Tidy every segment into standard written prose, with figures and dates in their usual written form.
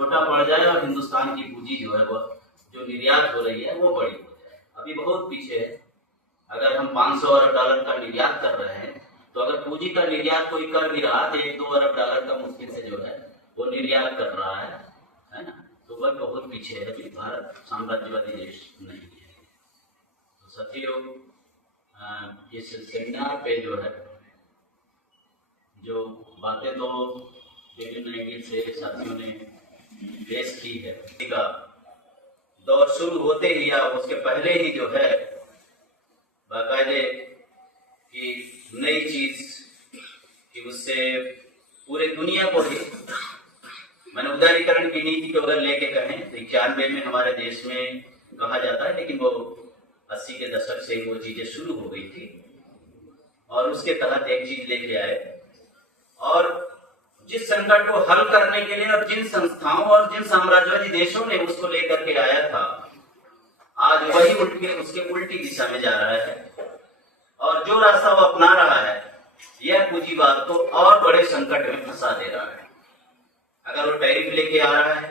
छोटा पड़ जाए और हिंदुस्तान की पूंजी जो है वो जो निर्यात हो रही है वो बड़ी हो जाए। अभी बहुत पीछे है। अगर हम 500 अरब डॉलर का निर्यात कर रहे हैं तो अगर पूंजी का निर्यात कोई कर भी रहा तो 1-2 अरब डॉलर का मुश्किल से जो है वो निर्यात कर रहा है ना। तो वह बहुत पीछे है, कि भारत साम्राज्यवादी देश नहीं है। तो साथियों, इस सेमिनार पे जो है जो बातें तो विभिन्न एंगल से साथियों ने पेश की है, का दौर शुरू होते ही या उसके पहले ही जो है बाकायदे की नई चीज कि उससे पूरे दुनिया को ही मैंने उदारीकरण की नीति को अगर लेके कहें तो 91 में हमारे देश में कहा जाता है, लेकिन वो 80 के दशक से वो चीजें शुरू हो गई थी और उसके तहत एक चीज लेके आए और जिस संकट को हल करने के लिए और जिन संस्थाओं और जिन साम्राज्यवादी देशों ने उसको लेकर के आया था, आज वही उठ के उसके उल्टी दिशा में जा रहा है और जो रास्ता वो अपना रहा है यह पूंजीवाद को और बड़े संकट में फंसा दे रहा है। अगर वो टैरिफ लेके आ रहा है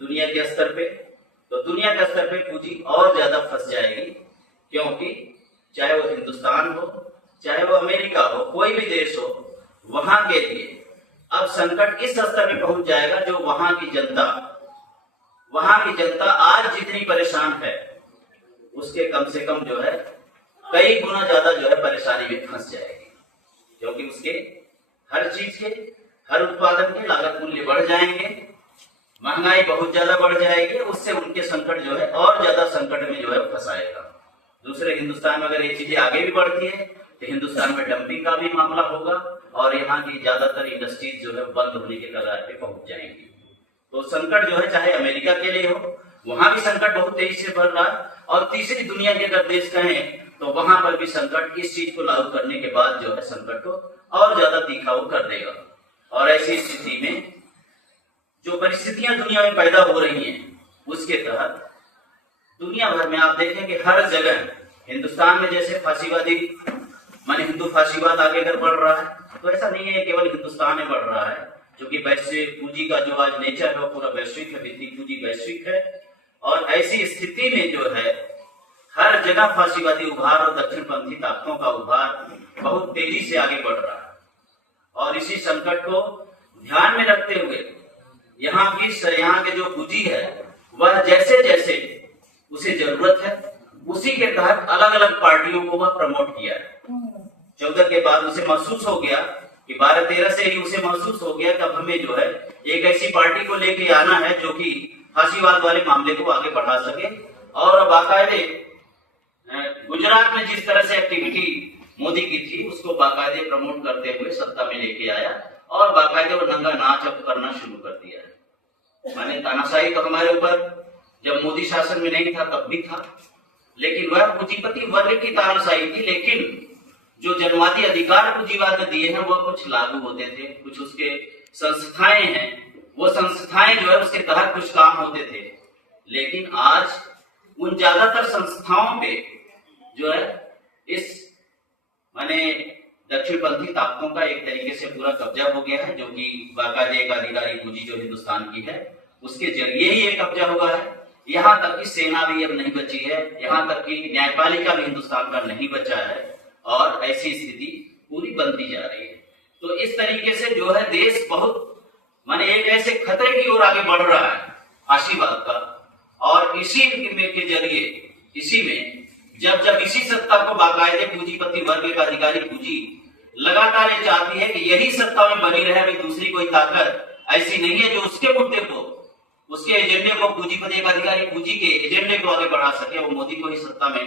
दुनिया के स्तर पे, तो दुनिया के स्तर पे पूंजी और ज्यादा फंस जाएगी, क्योंकि चाहे वो हिंदुस्तान हो, चाहे वो अमेरिका हो, कोई भी देश हो, वहां के लिए अब संकट इस स्तर में पहुंच जाएगा जो वहां की जनता आज जितनी परेशान है उसके कम से कम जो है कई गुना ज्यादा जो है परेशानी में फंस जाएगी, क्योंकि उसके हर चीज के, हर उत्पादन के लागत मूल्य बढ़ जाएंगे, महंगाई बहुत ज्यादा बढ़ जाएगी, उससे उनके संकट जो है और ज्यादा संकट में जो है फंसाएगा। दूसरे हिंदुस्तान में अगर ये चीजें आगे भी बढ़ती है तो हिंदुस्तान में डंपिंग का भी मामला होगा और यहाँ की ज्यादातर इंडस्ट्रीज जो है बंद होने के कगार पे पहुंच जाएंगी। तो संकट जो है चाहे अमेरिका के लिए हो, वहां भी संकट बहुत तेजी से बढ़ रहा है और तीसरी दुनिया के अगर देश कहें तो वहां पर भी संकट इस चीज को लागू करने के बाद जो है संकट को और ज्यादा तीखा वो कर देगा। और ऐसी स्थिति में जो परिस्थितियां दुनिया में पैदा हो रही हैं उसके तहत दुनिया भर में आप देखें कि हर जगह हिंदुस्तान में जैसे फांसीवादी माने हिंदू फांसीवाद आगे अगर बढ़ रहा है, तो ऐसा नहीं है केवल हिंदुस्तान में बढ़ रहा है, क्योंकि वैश्विक पूंजी का जो आज नेचर है वो पूरा वैश्विक है, वित्तीय पूंजी वैश्विक है और ऐसी स्थिति में जो है हर जगह फांसीवादी उभार और दक्षिणपंथी ताकतों का उभार बहुत तेजी से आगे बढ़ रहा है। और इसी संकट को ध्यान में रखते हुए यहाँ के जो पूंजी है वह जैसे जैसे उसे जरूरत है उसी के तहत अलग अलग पार्टियों को वह प्रमोट किया है। 14 के बाद उसे महसूस हो गया कि 12-13 से ही उसे महसूस हो गया कि अब हमें जो है एक ऐसी पार्टी को लेके आना है जो कि फांसीवाद वाले मामले को आगे बढ़ा सके। और बाकायदे गुजरात में जिस तरह से एक्टिविटी मोदी की थी उसको बाकायदे प्रमोट करते हुए सत्ता में लेके आया और बाकायदे वो नंगा नाच अब करना शुरू कर दिया है। माने तानाशाही तो हमारे ऊपर जब मोदी शासन में नहीं था तब भी था, लेकिन वह पूंजीपति वर्ग की तानाशाही थी, लेकिन जो जनवादी अधिकार पूंजीवाद ने दिए हैं वो कुछ लागू होते थे, कुछ उसके संस्थाएं हैं, वो संस्थाएं जो है उसके तहत कुछ काम होते थे। लेकिन आज उन ज्यादातर संस्थाओं पे जो है इस माने दक्षिणपंथी ताकतों का एक तरीके से पूरा कब्जा हो गया है, जो कि बाकायदे एक अधिकारी पूंजी जो हिंदुस्तान की है उसके जरिए ही ये कब्जा हुआ है। यहाँ तक की सेना भी अब नहीं बची है, यहाँ तक की न्यायपालिका भी हिंदुस्तान का नहीं बचा है और ऐसी स्थिति पूरी बनती जा रही है। तो इस तरीके से जो है देश बहुत माने एक ऐसे खतरे की ओर आगे बढ़ रहा है फांसीवाद का। और इसी में के जरिए इसी में जब इसी सत्ता को बाकायदे पूंजीपति वर्ग का अधिकारी पूंजी लगातार ये चाहती है कि यही सत्ता में बनी रहे, अभी दूसरी कोई ताकत ऐसी नहीं है जो उसके मुद्दे को, उसके एजेंडे को, पूंजीपति का अधिकारी पूंजी के एजेंडे को आगे बढ़ा सके। वो मोदी को ही सत्ता में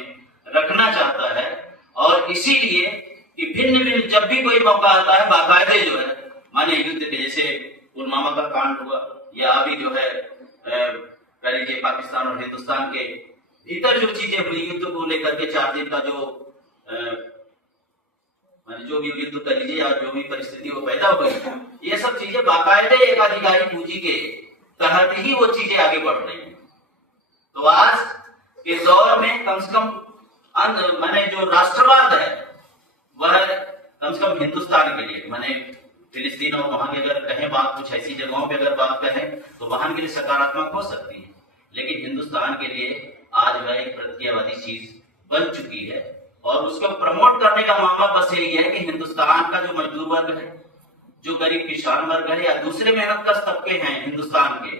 रखना चाहता है और इसीलिए कि भिन्न भिन्न जब भी कोई मौका आता है बाकायदे जो है माने युद्ध के, जैसे पुलवामा का कांड हुआ या अभी जो है कह लीजिए पाकिस्तान और हिंदुस्तान के भीतर जो चीजें हुई युद्ध को लेकर के 4 दिन का जो जो भी युद्ध कर लीजिए या जो भी परिस्थिति वो पैदा हुई, ये सब चीजें बाकायदे एक अधिकारी पूंजी के तहत ही वो चीजें आगे बढ़ रही हैं। तो आज के दौर में कम से कम माने जो राष्ट्रवाद है वह कम से कम हिंदुस्तान के लिए माने फिलिस्तीन और वहां की अगर कहें बात, कुछ ऐसी जगहों पे अगर बात करें तो वहां के लिए सकारात्मक हो सकती है, लेकिन हिंदुस्तान के लिए आज वह एक प्रत्ययवादी चीज बन चुकी है। और उसको प्रमोट करने का मामला बस यही है कि हिंदुस्तान का जो मजदूर वर्ग है, जो गरीब किसान वर्ग है, या दूसरे मेहनत कश तबके हैं हिंदुस्तान के,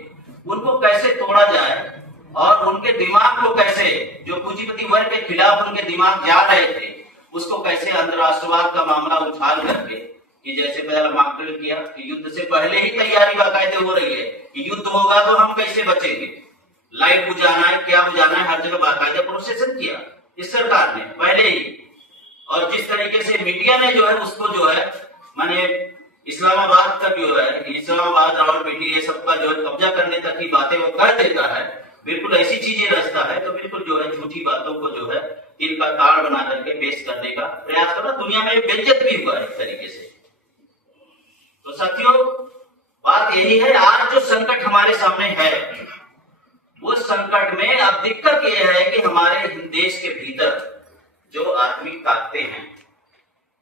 उनको कैसे तोड़ा जाए और उनके दिमाग को कैसे, जो पूंजीपति वर्ग के खिलाफ उनके दिमाग जा रहे थे, उसको कैसे अंतरराष्ट्रवाद का मामला उछाल करके, कि जैसे पहले मॉकड्रिल किया कि युद्ध से पहले ही तैयारी बाकायदे हो रही है कि युद्ध होगा तो हम कैसे बचेंगे, लाइट बुझाना है, क्या बुझाना है, हर जगह बाकायदा प्रोसेसन किया इस सरकार ने पहले ही। और जिस तरीके से मीडिया ने जो है उसको जो है माने इस्लामाबाद का जो है, इस्लामाबाद रावलपिंडी ये सबका जो है कब्जा करने तक की बातें वो कर देता है, बिल्कुल ऐसी चीजें रचता है, तो बिल्कुल जो है झूठी बातों को जो है तिल का ताड़ बना करके पेश करने का प्रयास करना, दुनिया में बेइज्जत भी हुआ एक तरीके से। तो साथियों बात यही है, आज जो संकट हमारे सामने है, उस संकट में अब दिक्कत यह है कि हमारे देश के भीतर जो आत्मिक ताकतें हैं,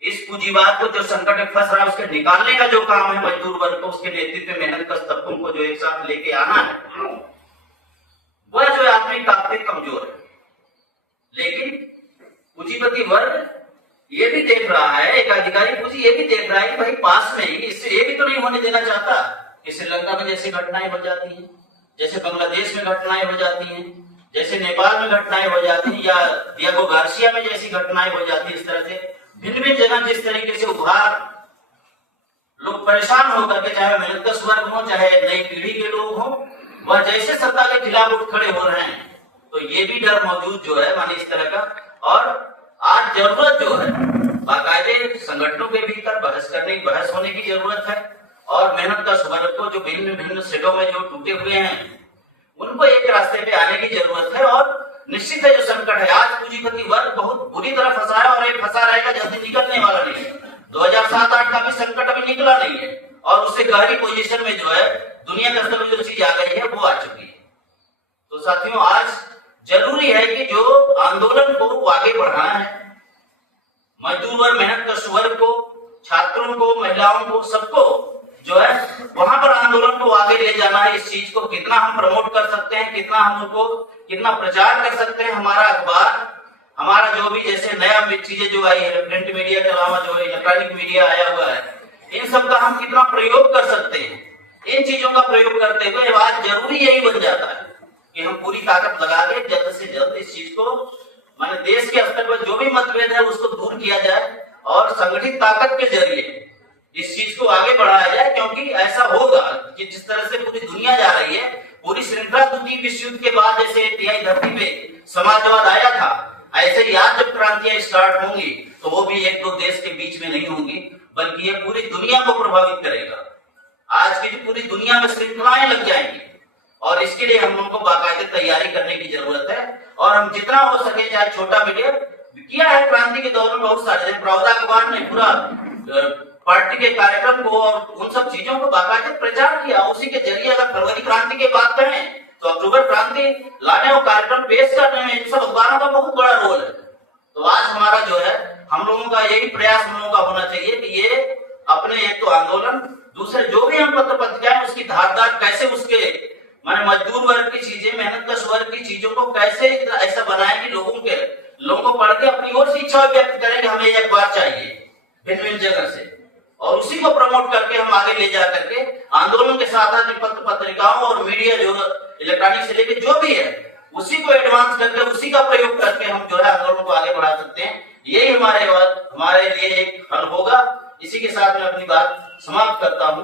इस पूंजीवाद को जो संकट में फंस रहा है उसके निकालने का जो काम है मजदूर वर्ग को, उसके नेतृत्व में मेहनत कश तबकों को जो एक साथ लेके आना है, वह जो आत्मिक ताकतें कमजोर है। लेकिन पूंजीपति वर्ग ये भी देख रहा है, एक अधिकारी पूंजी ये भी देख रहा है कि भाई पास में ही, इससे ये भी तो नहीं होने देना चाहता कि श्रीलंका में जैसी घटनाएं हो जाती हैं, जैसे बांग्लादेश में घटनाएं हो जाती हैं, जैसे नेपाल में घटनाएं हो जाती हैं, या डिएगो गार्सिया में जैसी घटनाएं हो जाती है, इस तरह से भिन्न भिन्न जगह जिस तरीके से उभार लोग परेशान होकर के, चाहे मेहनतकश वर्ग हो चाहे नई पीढ़ी के लोग हो, वह जैसे सत्ता के खिलाफ उठ खड़े हो रहे हैं, तो ये भी डर मौजूद जो है माने इस तरह का। और आज जरूरत जो है बाकायदे संगठनों के भीतर बहस होने की जरूरत है, और मेहनतकश वर्ग को जो भिन्न भिन्न सेटों में जो टूटे हुए हैं उनको एक रास्ते पे आने की जरूरत है। और निश्चित है जो संकट है आज पूंजीपति वर्ग बहुत बुरी तरह फंसा है, और ये फंसा रहेगा, जल्दी निकलने वाला नहीं है। 2007-8 का भी संकट अभी निकला नहीं है, और उससे गहरी पोजीशन में जो है दुनिया के स्तर में जो चीज आ गई है वो आ चुकी है। तो साथियों आज जरूरी है कि जो आंदोलन को आगे बढ़ाना है, मजदूर वर्ग, मेहनतकश वर्ग को, छात्रों को, महिलाओं को, सबको जो है वहां पर आंदोलन को आगे ले जाना है। इस चीज को कितना हम प्रमोट कर सकते हैं, कितना हम उनको कितना प्रचार कर सकते हैं, हमारा अखबार, हमारा जो भी जैसे नया चीजें जो आई है, प्रिंट मीडिया के अलावा जो इलेक्ट्रॉनिक मीडिया आया हुआ है, इन सब का हम कितना प्रयोग कर सकते हैं। इन चीजों का प्रयोग करते हुए आज जरूरी यही बन जाता है कि हम पूरी ताकत लगा के जल्द से जल्द इस चीज को माने देश के स्तर पर जो भी मतभेद है उसको दूर किया जाए, और संगठित ताकत के जरिए इस चीज को आगे बढ़ाया जाए। क्योंकि ऐसा होगा कि जिस तरह से पूरी दुनिया जा रही है, पूरी श्रृंखला द्वितीय विश्व युद्ध के बाद जैसे तिहाई धरती पे समाजवाद आया था, ऐसे ही आज जब क्रांतियां स्टार्ट होंगी तो वो भी एक दो देश के बीच में नहीं होंगी, बल्कि ये पूरी दुनिया को प्रभावित करेगा। आज की पूरी दुनिया में श्रृंखलाएं लग जाएंगी, और इसके लिए हम लोगों को बाकायदे तैयारी करने की जरूरत है। और हम जितना हो सके, चाहे छोटा मीडिया किया है क्रांति के दौर में बहुत सारे, प्रौद्धा अखबार ने पूरा पार्टी के कार्यक्रम को और उन सब चीजों को बाकायदे प्रचार किया। उसी के जरिए अगर फरवरी क्रांति की बात करें तो अक्टूबर क्रांति लाने और कार्यक्रम पेश करने में इन सब अखबारों का बहुत बड़ा रोल है। तो आज हमारा जो है हम लोगों का यही प्रयास हम लोगों का होना चाहिए कि ये अपने एक तो आंदोलन, दूसरे जो भी हम पत्र पत्रिकाएं उसकी धारदार कैसे उसके माने मजदूर वर्ग की चीजें, मेहनतकश वर्ग की चीजों को कैसे ऐसा बनाए कि लोगों को पढ़ के अपनी ओर से इच्छा व्यक्त करें कि हमें एक बार चाहिए भिन्न भिन्न जगह से, और उसी को प्रमोट करके हम आगे ले जा करके आंदोलन के साथ साथ पत्र पत्रिकाओं और मीडिया जो इलेक्ट्रॉनिक से लेकर जो भी है उसी को एडवांस करके उसी का प्रयोग करके हम जो है आंदोलन को आगे बढ़ा सकते हैं। यही हमारे लिए एक हल होगा। इसी के साथ मैं अपनी बात समाप्त करता हूं।